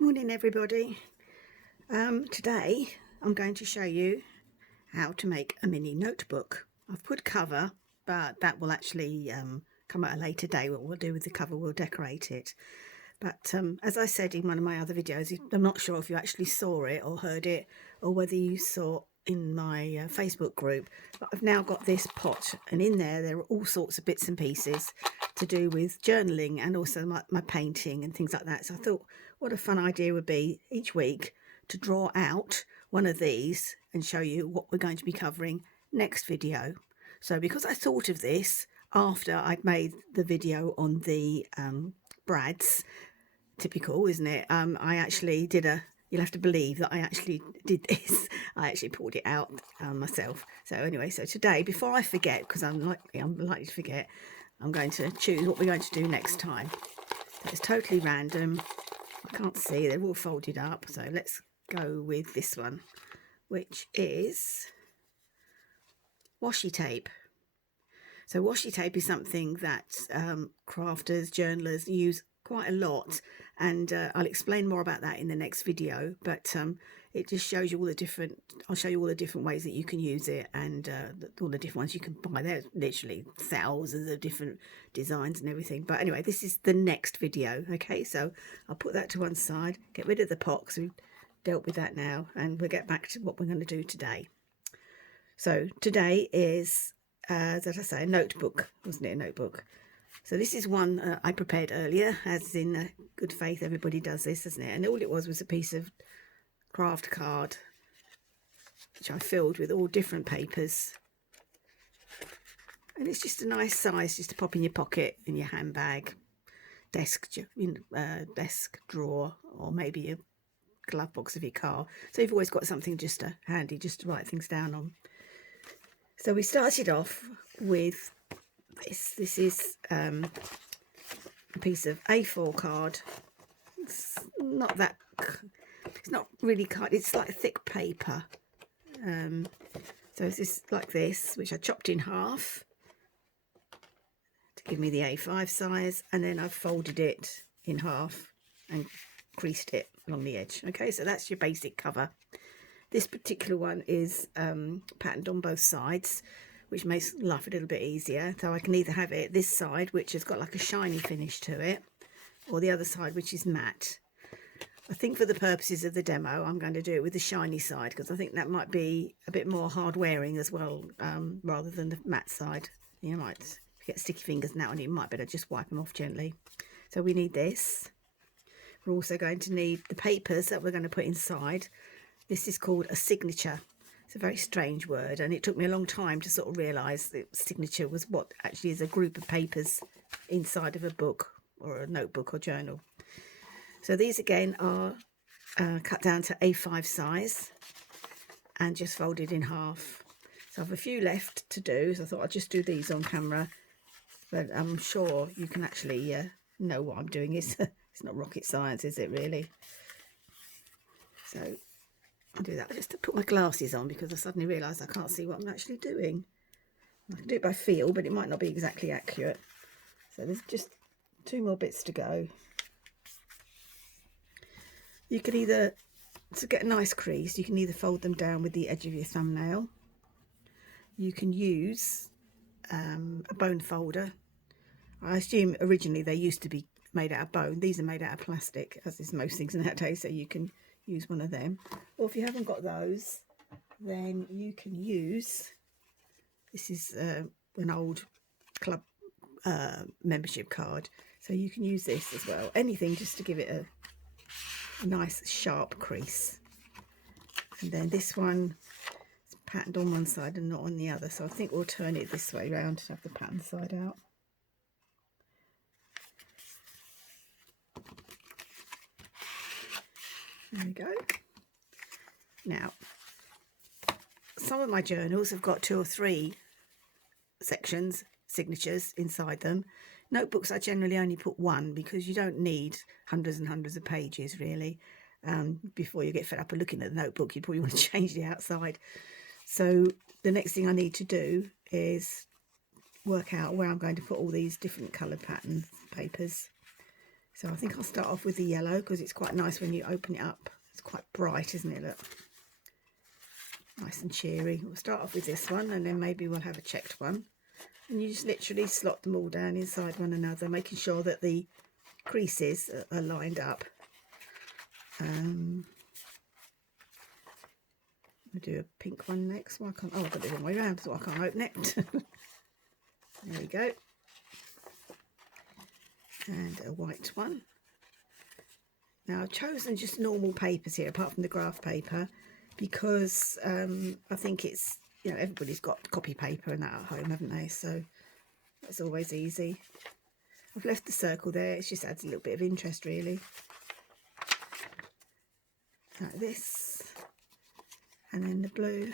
Morning everybody. Today I'm going to show you how to make a mini notebook. I've put cover, but that will actually come at a later day. What we'll do with the cover, we'll decorate it. But as I said in one of my other videos, I'm not sure if you actually saw it or heard it, or whether you saw in my Facebook group, but I've now got this pot, and in there are all sorts of bits and pieces to do with journaling and also my painting and things like that. So I thought what a fun idea would be each week to draw out one of these and show you what we're going to be covering next video. So because I thought of this after I'd made the video on the brads, typical, isn't it? I actually did you'll have to believe that I actually did this. I actually pulled it out myself. So anyway, so today, before I forget, because I'm likely to forget, I'm going to choose what we're going to do next time. So it's totally random. I can't see, they're all folded up. So let's go with this one, which is washi tape. So washi tape is something that crafters, journalers use quite a lot, and I'll explain more about that in the next video, but it just shows you all the different, I'll show you all the different ways that you can use it, and all the different ones you can buy. There's literally thousands of different designs and everything, but anyway, this is the next video. Okay, so I'll put that to one side, get rid of the pot because we've dealt with that now, and we'll get back to what we're going to do today. So today is, as I say, a notebook, wasn't it? A notebook. So this is one I prepared earlier, as in good faith, everybody does this, isn't it? And all it was a piece of craft card, which I filled with all different papers. And it's just a nice size, just to pop in your pocket, in your handbag, desk drawer, or maybe a glove box of your car. So you've always got something just handy, just to write things down on. So we started off with this. This is a piece of A4 card. It's not that, it's not really card, it's like thick paper. So it's just like this, which I chopped in half to give me the A5 size, and then I've folded it in half and creased it along the edge. Okay, so that's your basic cover. This particular one is patterned on both sides, which makes life a little bit easier. So I can either have it this side, which has got like a shiny finish to it, or the other side, which is matte. I think for the purposes of the demo, I'm going to do it with the shiny side, because I think that might be a bit more hard wearing as well, rather than the matte side. You might get sticky fingers now, and you might better just wipe them off gently. So we need this. We're also going to need the papers that we're going to put inside. This is called a signature. It's a very strange word, and it took me a long time to sort of realise that signature was what actually is a group of papers inside of a book or a notebook or journal. So these again are cut down to A5 size and just folded in half. So I have a few left to do, so I thought I'd just do these on camera, but I'm sure you can actually know what I'm doing. It's not rocket science, is it really? So I'll do that just to put my glasses on, because I suddenly realised I can't see what I'm actually doing. I can do it by feel, but it might not be exactly accurate. So there's just 2 more bits to go. You can either, to get a nice crease, you can either fold them down with the edge of your thumbnail. You can use a bone folder. I assume originally they used to be made out of bone. These are made out of plastic, as is most things nowadays, so you can use one of them. Or if you haven't got those, then you can use, this is an old club membership card, so you can use this as well. Anything just to give it a nice sharp crease. And then this one is patterned on one side and not on the other, so I think we'll turn it this way round to have the pattern side out. There we go. Now, some of my journals have got 2 or 3 sections, signatures inside them. Notebooks I generally only put 1, because you don't need hundreds and hundreds of pages really. Before you get fed up of looking at the notebook, you probably want to change the outside. So the next thing I need to do is work out where I'm going to put all these different coloured pattern papers. So I think I'll start off with the yellow because it's quite nice when you open it up. It's quite bright, isn't it? Look, nice and cheery. We'll start off with this one, and then maybe we'll have a checked one. And you just literally slot them all down inside one another, making sure that the creases are lined up. We'll do a pink one next. Why can't, oh, I've got it the wrong way around, so I can't open it. There we go. And a white one. Now I've chosen just normal papers here, apart from the graph paper, because I think it's, you know, everybody's got copy paper and that at home, haven't they? So that's always easy. I've left the circle there, it just adds a little bit of interest really. Like this, and then the blue,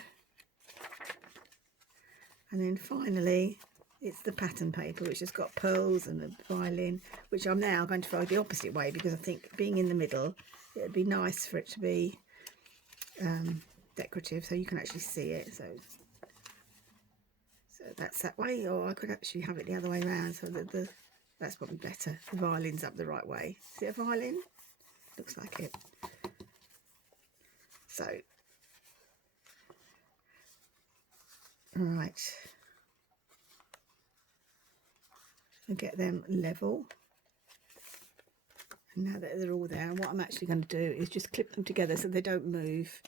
and then finally it's the pattern paper, which has got pearls and a violin, which I'm now going to follow the opposite way, because I think being in the middle, it would be nice for it to be decorative, so you can actually see it. So that's that way, or I could actually have it the other way around, so that that's probably better. The violin's up the right way. Is it a violin? Looks like it. So, right. I'll get them level. And now that they're all there, what I'm actually going to do is just clip them together so they don't move.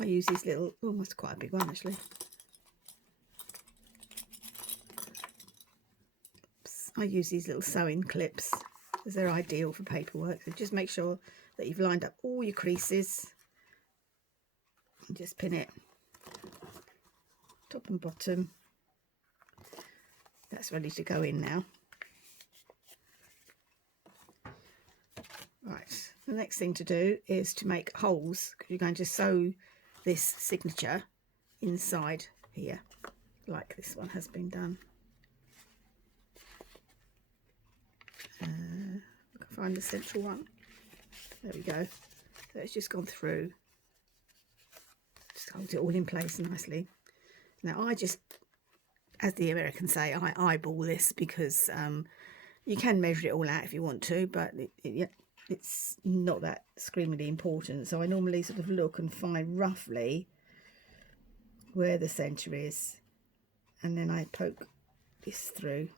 I use these little, oh, that's quite a big one actually. Oops. I use these little sewing clips because they're ideal for paperwork. So just make sure that you've lined up all your creases and just pin it top and bottom. That's ready to go in now. Right, the next thing to do is to make holes, because you're going to sew this signature inside here, like this one has been done. I can find the central one. There we go. So it's just gone through. Just hold it all in place nicely. Now I just, as the Americans say, I eyeball this, because you can measure it all out if you want to, but it's not that screamingly important. So I normally sort of look and find roughly where the centre is, and then I poke this through.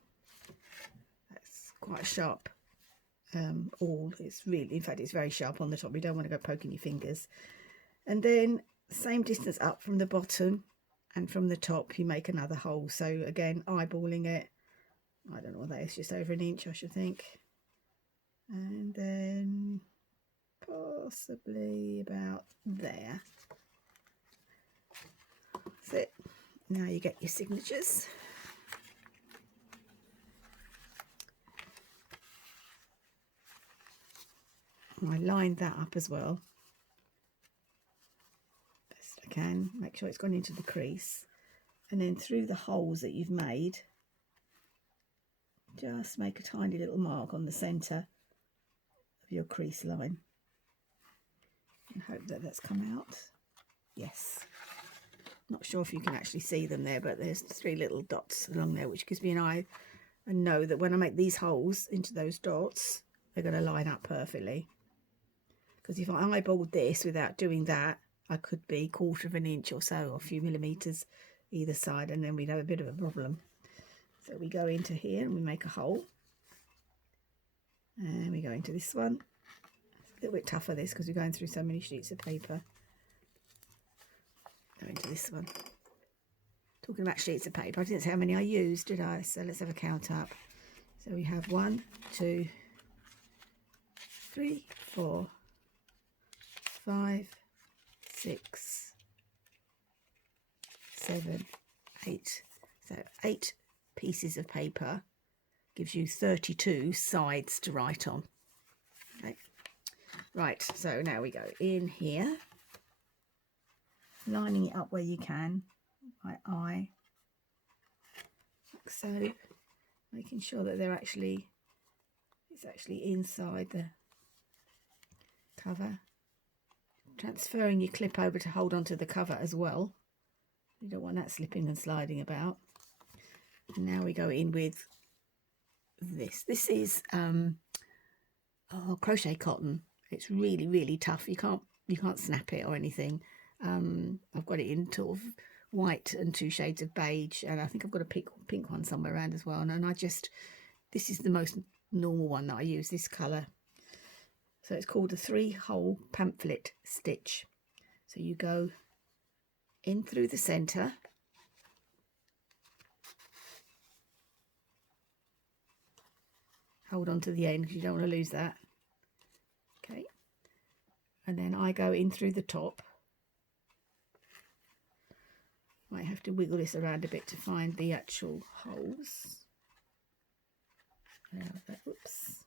That's quite a sharp awl. It's really, in fact, it's very sharp on the top. You don't want to go poking your fingers. And then same distance up from the bottom, and from the top you make another hole. So again, eyeballing it, I don't know what that is, just over an inch I should think, and then possibly about there. That's it. Now you get your signatures. I lined that up as well, best I can. Make sure it's gone into the crease, and then through the holes that you've made, just make a tiny little mark on the centre of your crease line, and hope that that's come out. Yes. Not sure if you can actually see them there, but there's 3 little dots along there, which gives me an eye and know that when I make these holes into those dots, they're going to line up perfectly. Because if I eyeballed this without doing that, I could be 1/4 of an inch or so, or a few millimetres either side, and then we'd have a bit of a problem. So we go into here and we make a hole, and we go into this one. It's a little bit tougher this, because we're going through so many sheets of paper. Go into this one. Talking about sheets of paper, I didn't say how many I used, did I? So let's have a count up. So we have 1, 2, 3, 4, 5, 6, 7, 8. So 8 pieces of paper gives you 32 sides to write on. Okay. Right, so now we go in here, lining it up where you can, my eye, like so, making sure that it's actually inside the cover. Transferring your clip over to hold onto the cover as well. You don't want that slipping and sliding about. Now we go in with this. This is crochet cotton. It's really, really tough. You can't snap it or anything. I've got it in sort of white and 2 shades of beige, and I think I've got a pink one somewhere around as well. And this is the most normal one that I use, this colour. So it's called a 3-hole pamphlet stitch. So you go in through the centre, hold on to the end because you don't want to lose that. Okay, and then I go in through the top. Might have to wiggle this around a bit to find the actual holes. Oops.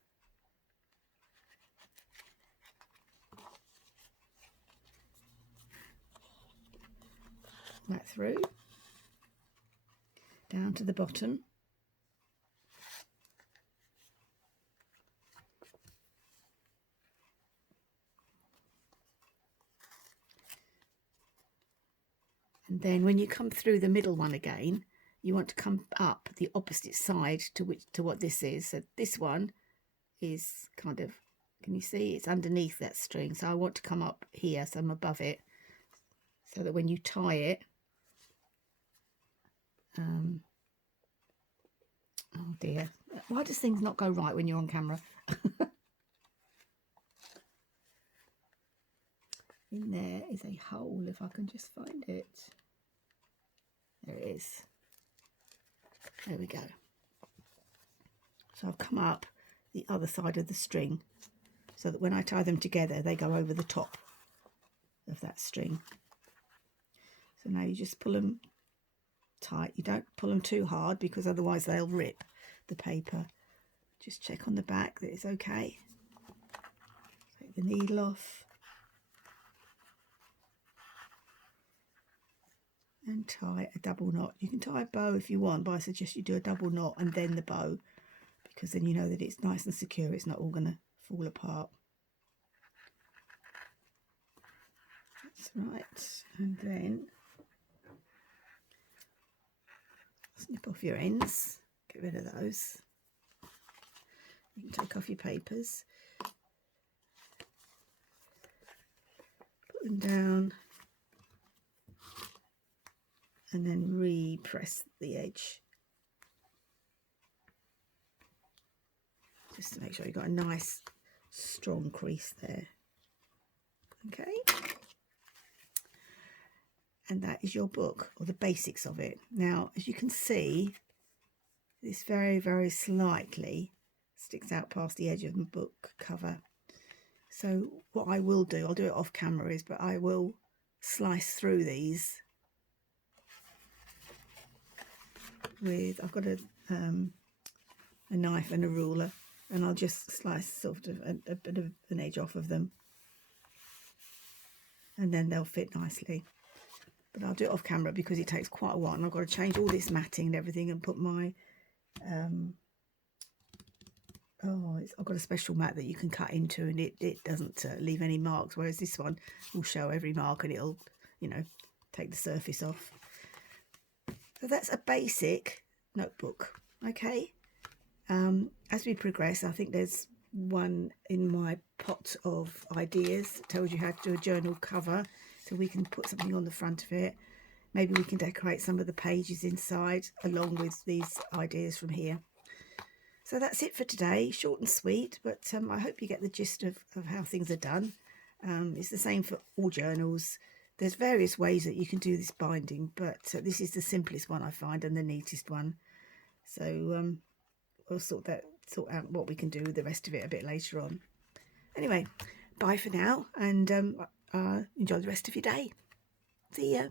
That through, down to the bottom. And then when you come through the middle one again, you want to come up the opposite side to what this is. So this one is kind of, can you see, it's underneath that string. So I want to come up here, so I'm above it, so that when you tie it, oh dear, why does things not go right when you're on camera? In there is a hole, if I can just find it. There it is. There we go. So I've come up the other side of the string so that when I tie them together, they go over the top of that string. So now you just pull them tight. You don't pull them too hard because otherwise they'll rip the paper. Just check on the back that it's okay. Take the needle off. And tie a double knot. You can tie a bow if you want, but I suggest you do a double knot and then the bow, because then you know that it's nice and secure. It's not all going to fall apart. That's right. And then snip off your ends. Get rid of those. You can take off your papers. Put them down. And then repress the edge, just to make sure you've got a nice strong crease there. Okay, and that is your book, or the basics of it. Now, as you can see, this very, very slightly sticks out past the edge of the book cover. So what I will do, I'll do it off camera, but I will slice through these with, I've got a knife and a ruler, and I'll just slice sort of a bit of an edge off of them, and then they'll fit nicely. But I'll do it off camera because it takes quite a while, and I've got to change all this matting and everything and put my I've got a special mat that you can cut into, and it doesn't leave any marks, whereas this one will show every mark and it'll, you know, take the surface off. So that's a basic notebook. Okay, as we progress, I think there's one in my pot of ideas that tells you how to do a journal cover, so we can put something on the front of it. Maybe we can decorate some of the pages inside along with these ideas from here. So that's it for today, short and sweet, but I hope you get the gist of how things are done. It's the same for all journals. There's various ways that you can do this binding, but this is the simplest one I find and the neatest one. So we'll sort out what we can do with the rest of it a bit later on. Anyway, bye for now, and enjoy the rest of your day. See ya.